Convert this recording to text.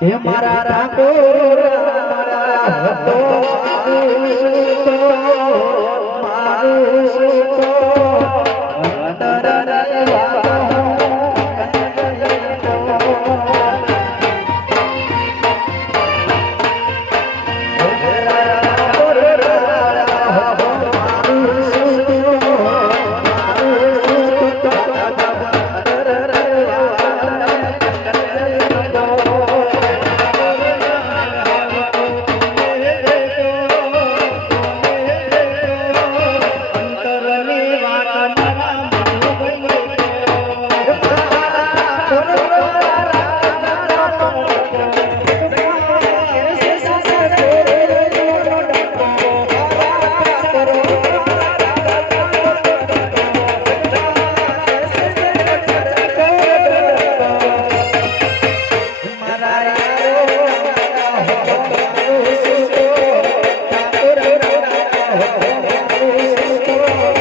હે મારા ઠાકોર તો મારું તો મારા